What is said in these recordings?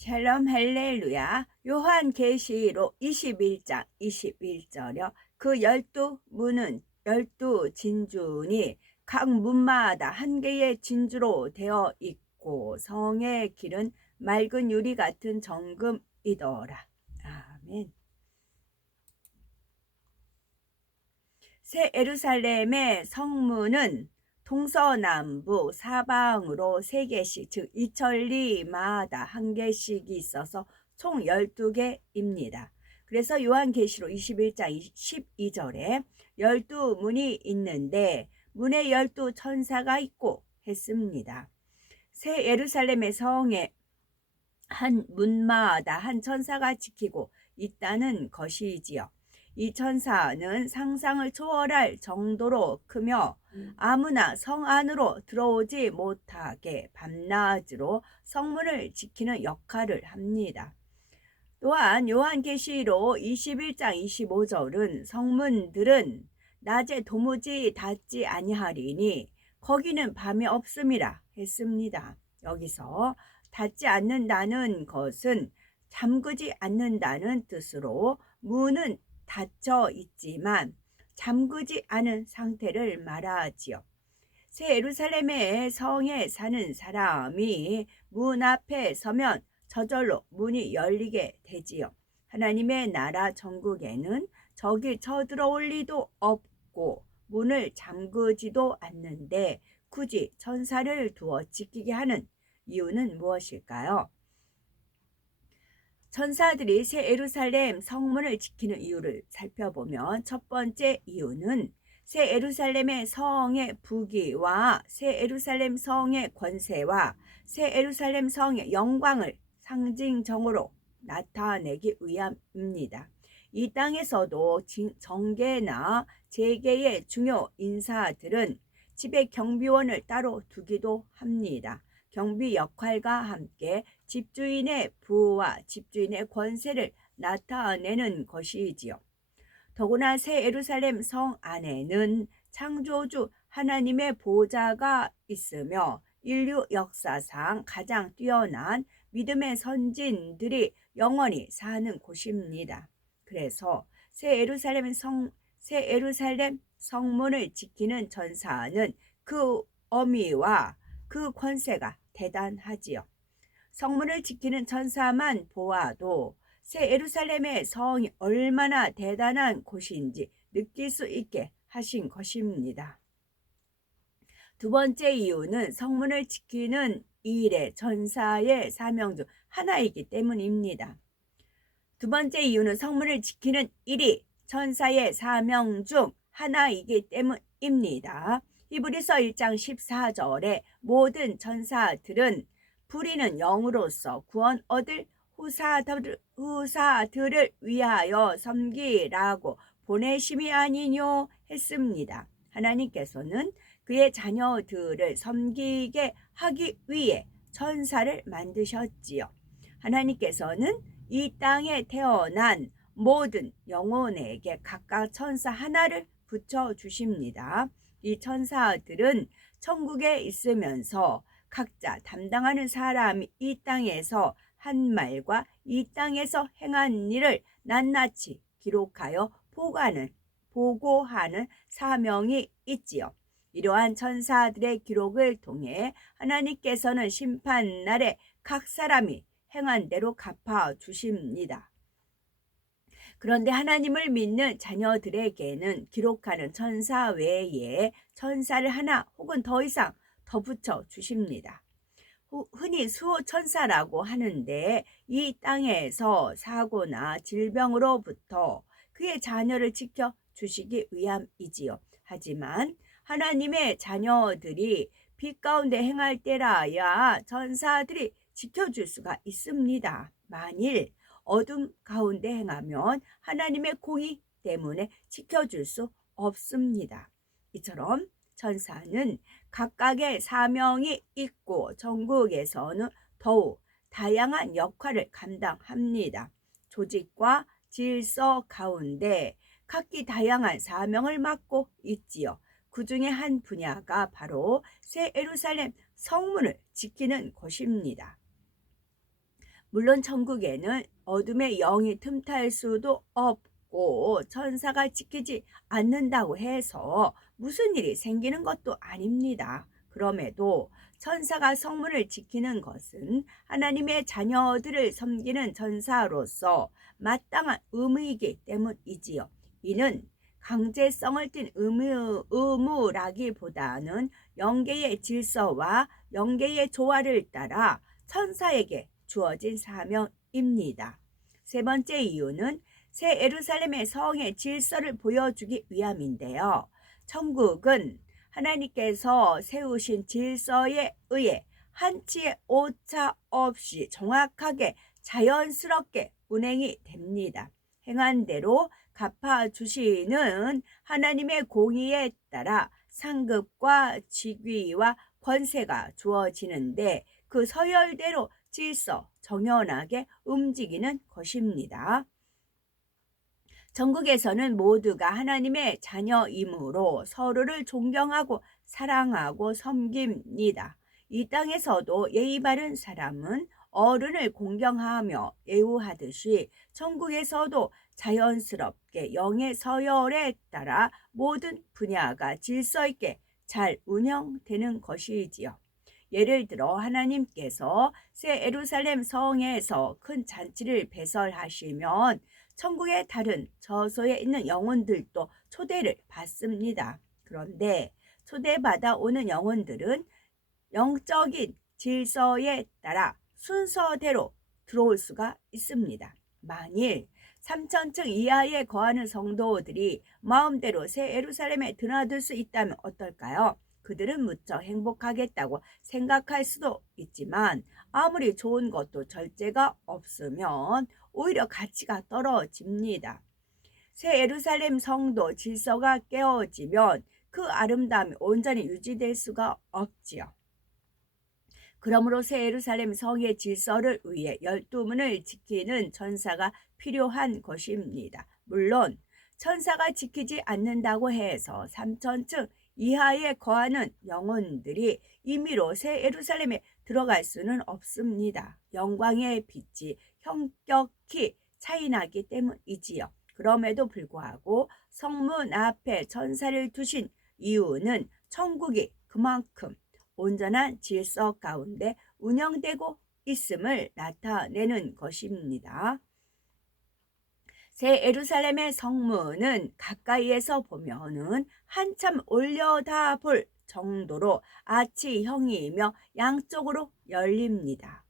샬롬 할렐루야. 요한계시록 21장 21절여 그 12문은 12진주니 각 문마다 한 개의 진주로 되어 있고 성의 길은 맑은 유리 같은 정금이더라. 아멘. 새 예루살렘의 성문은 동서남북 사방으로 3개씩 즉 이천리마다 한 개씩이 있어서 총 12개입니다. 그래서 요한계시록 21장 12절에 12문이 있는데 문에 12천사가 있고 했습니다. 새 예루살렘의 성에 한 문마다 한 천사가 지키고 있다는 것이지요. 이 천사는 상상을 초월할 정도로 크며 아무나 성 안으로 들어오지 못하게 밤낮으로 성문을 지키는 역할을 합니다. 또한 요한계시록 21장 25절은 성문들은 낮에 도무지 닫지 아니하리니 거기는 밤이 없음이라 했습니다. 여기서 닫지 않는다는 것은 잠그지 않는다는 뜻으로 문은 닫혀 있지만 잠그지 않은 상태를 말하지요. 새 예루살렘의 성에 사는 사람이 문 앞에 서면 저절로 문이 열리게 되지요. 하나님의 나라 천국에는 적이 쳐들어올 리도 없고 문을 잠그지도 않는데 굳이 천사를 두어 지키게 하는 이유는 무엇일까요? 천사들이 새 예루살렘 성문을 지키는 이유를 살펴보면 첫 번째 이유는 새 예루살렘의 성의 부귀와 새 예루살렘 성의 권세와 새 예루살렘 성의 영광을 상징적으로 나타내기 위함입니다. 이 땅에서도 정계나 재계의 중요 인사들은 집에 경비원을 따로 두기도 합니다. 경비 역할과 함께 집주인의 부와 집주인의 권세를 나타내는 것이지요. 더구나 새 예루살렘 성 안에는 창조주 하나님의 보좌가 있으며 인류 역사상 가장 뛰어난 믿음의 선진들이 영원히 사는 곳입니다. 그래서 새 예루살렘 성문을 지키는 천사는 그 어미와 그 권세가 대단하지요. 성문을 지키는 천사만 보아도 새 예루살렘의 성이 얼마나 대단한 곳인지 느낄 수 있게 하신 것입니다. 두 번째 이유는 성문을 지키는 일의 천사의 사명 중 하나이기 때문입니다. 두 번째 이유는 성문을 지키는 일이 천사의 사명 중 하나이기 때문입니다. 히브리서 1장 14절에 모든 천사들은 부리는 영으로서 구원 얻을 후사들을 위하여 섬기라고 보내심이 아니뇨 했습니다. 하나님께서는 그의 자녀들을 섬기게 하기 위해 천사를 만드셨지요. 하나님께서는 이 땅에 태어난 모든 영혼에게 각각 천사 하나를 붙여주십니다. 이 천사들은 천국에 있으면서 각자 담당하는 사람이 이 땅에서 한 말과 이 땅에서 행한 일을 낱낱이 기록하여 보고하는 사명이 있지요. 이러한 천사들의 기록을 통해 하나님께서는 심판날에 각 사람이 행한 대로 갚아주십니다. 그런데 하나님을 믿는 자녀들에게는 기록하는 천사 외에 천사를 하나 혹은 더 이상 더 붙여 주십니다. 흔히 수호천사라고 하는데 이 땅에서 사고나 질병으로부터 그의 자녀를 지켜 주시기 위함이지요. 하지만 하나님의 자녀들이 빛 가운데 행할 때라야 천사들이 지켜줄 수가 있습니다. 만일 어둠 가운데 행하면 하나님의 공의 때문에 지켜줄 수 없습니다. 이처럼 천사는 각각의 사명이 있고 천국에서는 더욱 다양한 역할을 감당합니다. 조직과 질서 가운데 각기 다양한 사명을 맡고 있지요. 그 중에 한 분야가 바로 새 예루살렘 성문을 지키는 것입니다. 물론 천국에는 어둠의 영이 틈탈 수도 없고 천사가 지키지 않는다고 해서 무슨 일이 생기는 것도 아닙니다. 그럼에도 천사가 성문을 지키는 것은 하나님의 자녀들을 섬기는 천사로서 마땅한 의무이기 때문이지요. 이는 강제성을 띤 의무라기보다는 영계의 질서와 영계의 조화를 따라 천사에게 주어진 사명입니다. 세 번째 이유는 새 예루살렘의 성의 질서를 보여주기 위함인데요. 천국은 하나님께서 세우신 질서에 의해 한치의 오차 없이 정확하게 자연스럽게 운행이 됩니다. 행한 대로 갚아주시는 하나님의 공의에 따라 상급과 직위와 권세가 주어지는데 그 서열대로 질서 정연하게 움직이는 것입니다. 전국에서는 모두가 하나님의 자녀이므로 서로를 존경하고 사랑하고 섬깁니다. 이 땅에서도 예의 바른 사람은 어른을 공경하며 예우하듯이 천국에서도 자연스럽게 영의 서열에 따라 모든 분야가 질서 있게 잘 운영되는 것이지요. 예를 들어 하나님께서 새 예루살렘 성에서 큰 잔치를 배설하시면 천국의 다른 저소에 있는 영혼들도 초대를 받습니다. 그런데 초대받아 오는 영혼들은 영적인 질서에 따라 순서대로 들어올 수가 있습니다. 만일 3,000층 이하에 거하는 성도들이 마음대로 새 예루살렘에 드나들 수 있다면 어떨까요? 그들은 무척 행복하겠다고 생각할 수도 있지만 아무리 좋은 것도 절제가 없으면 오히려 가치가 떨어집니다. 새 예루살렘 성도 질서가 깨어지면 그 아름다움이 온전히 유지될 수가 없지요. 그러므로 새 예루살렘 성의 질서를 위해 12문을 지키는 천사가 필요한 것입니다. 물론 천사가 지키지 않는다고 해서 3,000층 이하에 거하는 영혼들이 임의로 새 예루살렘에 들어갈 수는 없습니다. 영광의 빛이 현격히 차이나기 때문이지요. 그럼에도 불구하고 성문 앞에 천사를 두신 이유는 천국이 그만큼 온전한 질서 가운데 운영되고 있음을 나타내는 것입니다. 새 예루살렘의 성문은 가까이에서 보면은 한참 올려다볼 정도로 아치형이며 양쪽으로 열립니다.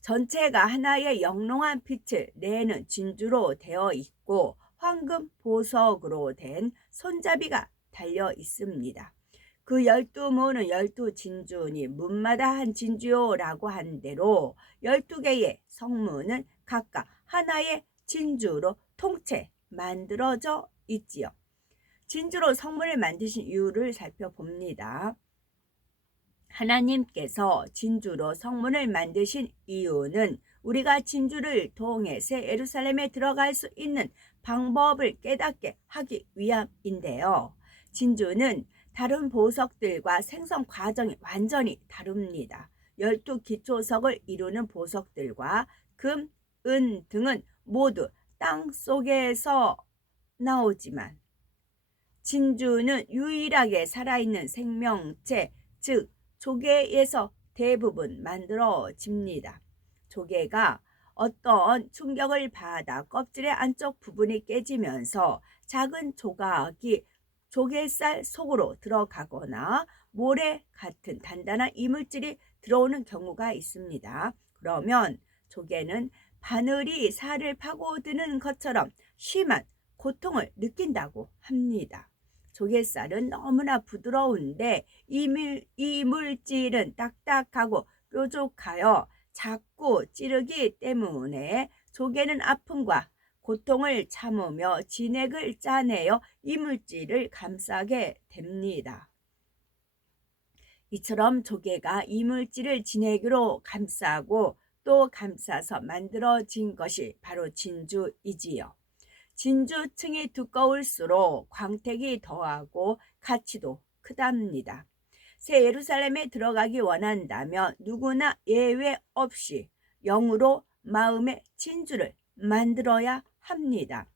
전체가 하나의 영롱한 빛을 내는 진주로 되어 있고 황금 보석으로 된 손잡이가 달려 있습니다. 그 12문은 12진주니 문마다 한 진주요라고 한 대로 12개의 성문은 각각 하나의 진주로 통째 만들어져 있지요. 진주로 성문을 만드신 이유를 살펴봅니다. 하나님께서 진주로 성문을 만드신 이유는 우리가 진주를 통해 새 예루살렘에 들어갈 수 있는 방법을 깨닫게 하기 위함인데요. 진주는 다른 보석들과 생성 과정이 완전히 다릅니다. 12기초석을 이루는 보석들과 금, 은 등은 모두 땅 속에서 나오지만 진주는 유일하게 살아있는 생명체, 즉 조개에서 대부분 만들어집니다. 조개가 어떤 충격을 받아 껍질의 안쪽 부분이 깨지면서 작은 조각이 조개살 속으로 들어가거나 모래 같은 단단한 이물질이 들어오는 경우가 있습니다. 그러면 조개는 바늘이 살을 파고드는 것처럼 심한 고통을 느낀다고 합니다. 조개살은 너무나 부드러운데 이물질은 딱딱하고 뾰족하여 자꾸 찌르기 때문에 조개는 아픔과 고통을 참으며 진액을 짜내어 이물질을 감싸게 됩니다. 이처럼 조개가 이물질을 진액으로 감싸고 또 감싸서 만들어진 것이 바로 진주이지요. 진주층이 두꺼울수록 광택이 더하고 가치도 크답니다. 새 예루살렘에 들어가기 원한다면 누구나 예외 없이 영으로 마음의 진주를 만들어야 합니다.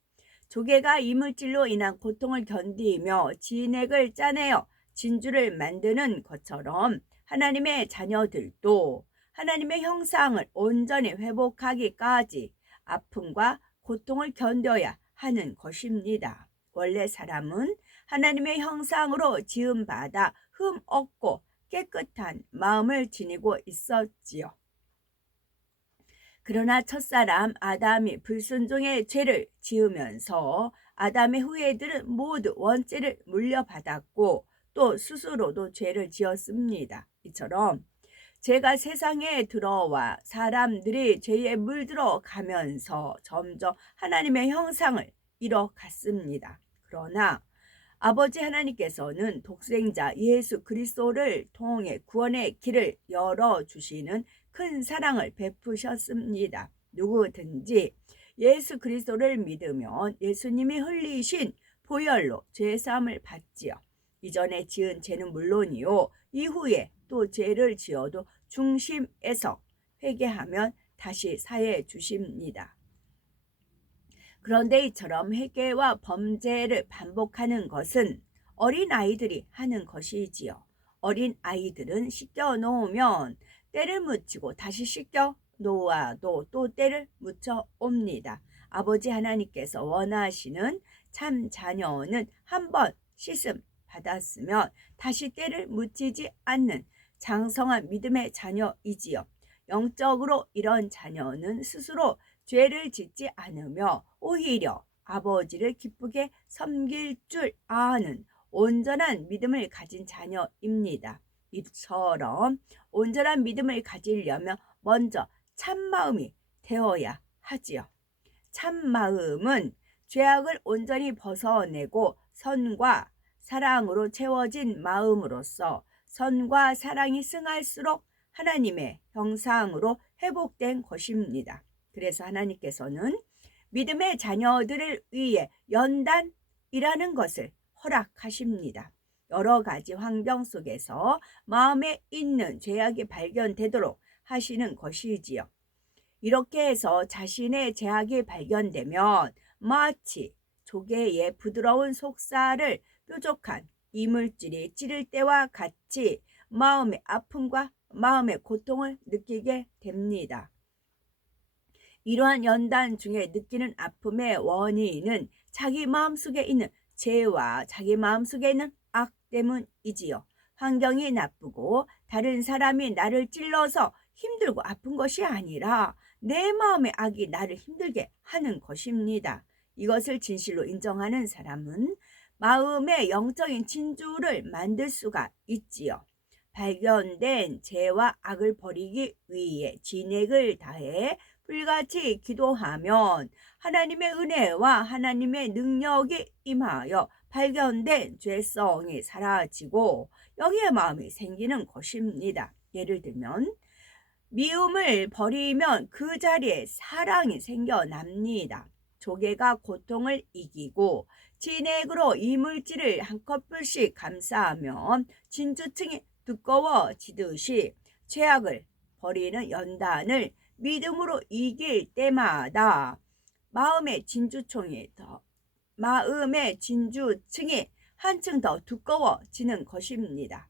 조개가 이물질로 인한 고통을 견디며 진액을 짜내어 진주를 만드는 것처럼 하나님의 자녀들도 하나님의 형상을 온전히 회복하기까지 아픔과 고통을 견뎌야 하는 것입니다. 원래 사람은 하나님의 형상으로 지음받아 흠 없고 깨끗한 마음을 지니고 있었지요. 그러나 첫사람 아담이 불순종의 죄를 지으면서 아담의 후예들은 모두 원죄를 물려받았고 또 스스로도 죄를 지었습니다. 이처럼 죄가 세상에 들어와 사람들이 죄에 물들어 가면서 점점 하나님의 형상을 잃어갔습니다. 그러나 아버지 하나님께서는 독생자 예수 그리스도를 통해 구원의 길을 열어주시는 큰 사랑을 베푸셨습니다. 누구든지 예수 그리스도를 믿으면 예수님이 흘리신 보혈로 죄사함을 받지요. 이전에 지은 죄는 물론이요, 이후에 또 죄를 지어도 중심에서 회개하면 다시 사해 주십니다. 그런데 이처럼 회개와 범죄를 반복하는 것은 어린아이들이 하는 것이지요. 어린아이들은 씻겨 놓으면 때를 묻히고 다시 씻겨 놓아도 또 때를 묻혀 옵니다. 아버지 하나님께서 원하시는 참 자녀는 한번 씻음 받았으면 다시 때를 묻히지 않는 장성한 믿음의 자녀이지요. 영적으로 이런 자녀는 스스로 죄를 짓지 않으며 오히려 아버지를 기쁘게 섬길 줄 아는 온전한 믿음을 가진 자녀입니다. 이처럼 온전한 믿음을 가지려면 먼저 참마음이 되어야 하지요. 참마음은 죄악을 온전히 벗어내고 선과 사랑으로 채워진 마음으로서 선과 사랑이 승할수록 하나님의 형상으로 회복된 것입니다. 그래서 하나님께서는 믿음의 자녀들을 위해 연단이라는 것을 허락하십니다. 여러 가지 환경 속에서 마음에 있는 죄악이 발견되도록 하시는 것이지요. 이렇게 해서 자신의 죄악이 발견되면 마치 조개의 부드러운 속살을 뾰족한 이물질이 찌를 때와 같이 마음의 아픔과 마음의 고통을 느끼게 됩니다. 이러한 연단 중에 느끼는 아픔의 원인은 자기 마음속에 있는 죄와 자기 마음속에 있는 악 때문이지요. 환경이 나쁘고 다른 사람이 나를 찔러서 힘들고 아픈 것이 아니라 내 마음의 악이 나를 힘들게 하는 것입니다. 이것을 진실로 인정하는 사람은 마음의 영적인 진주를 만들 수가 있지요. 발견된 죄와 악을 버리기 위해 진액을 다해 불같이 기도하면 하나님의 은혜와 하나님의 능력이 임하여 발견된 죄성이 사라지고 영의 마음이 생기는 것입니다. 예를 들면 미움을 버리면 그 자리에 사랑이 생겨납니다. 조개가 고통을 이기고 진액으로 이물질을 한 커플씩 감싸면 진주층이 두꺼워지듯이 죄악을 버리는 연단을 믿음으로 이길 때마다 마음의 진주층이 한층 더 두꺼워지는 것입니다.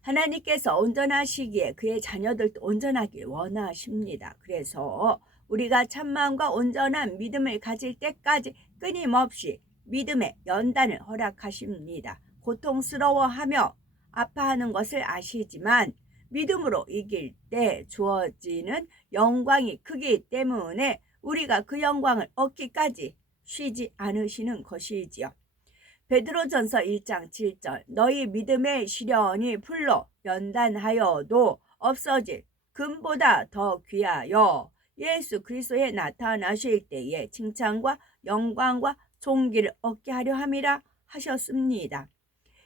하나님께서 온전하시기에 그의 자녀들도 온전하길 원하십니다. 그래서 우리가 참마음과 온전한 믿음을 가질 때까지 끊임없이 믿음의 연단을 허락하십니다. 고통스러워하며 아파하는 것을 아시지만 믿음으로 이길 때 주어지는 영광이 크기 때문에 우리가 그 영광을 얻기까지 쉬지 않으시는 것이지요. 베드로전서 1장 7절 너희 믿음의 시련이 풀로 연단하여도 없어질 금보다 더 귀하여 예수 그리스도에 나타나실 때에 칭찬과 영광과 존귀를 얻게 하려 함이라 하셨습니다.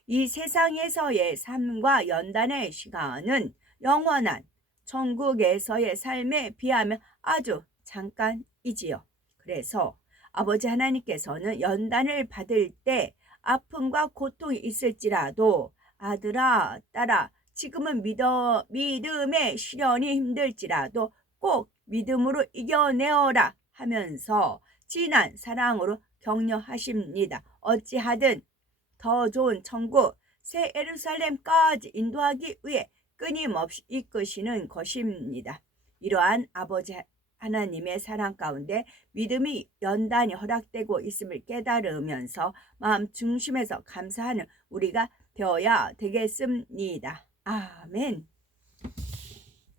이 세상에서의 삶과 연단의 시간은 영원한 천국에서의 삶에 비하면 아주 잠깐이지요. 그래서 아버지 하나님께서는 연단을 받을 때 아픔과 고통이 있을지라도 아들아 딸아 지금은 믿음의 시련이 힘들지라도 꼭 믿음으로 이겨내어라 하면서 진한 사랑으로 격려하십니다. 어찌하든 더 좋은 천국 새 예루살렘까지 인도하기 위해 끊임없이 이끄시는 것입니다. 이러한 아버지 하나님의 사랑 가운데 믿음이 연단이 허락되고 있음을 깨달으면서 마음 중심에서 감사하는 우리가 되어야 되겠습니다. 아멘.